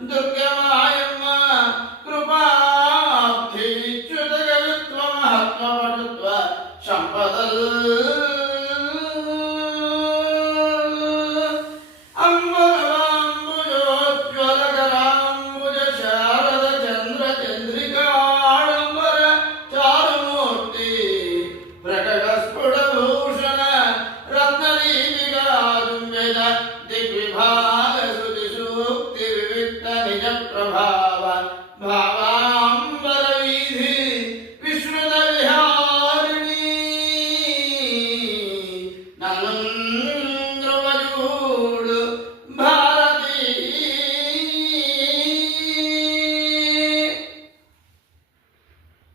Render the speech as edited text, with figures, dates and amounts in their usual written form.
దుర్గమాయమ్మ కృపాబ్ధిచ్యుత కవిత్వ మహత్వపటుత్వ సంపదల్ అంబరాంబుజోజ్వలకరాంబుజ శారద చంద్ర చంద్రికాడంబర చారుమూర్తి ప్రకటస్ఫుట భూషణ రత్నదీపికాదుంబిత దిగ్విభాగ శృతి సూక్తి వివిక్త నిజ ప్రభావ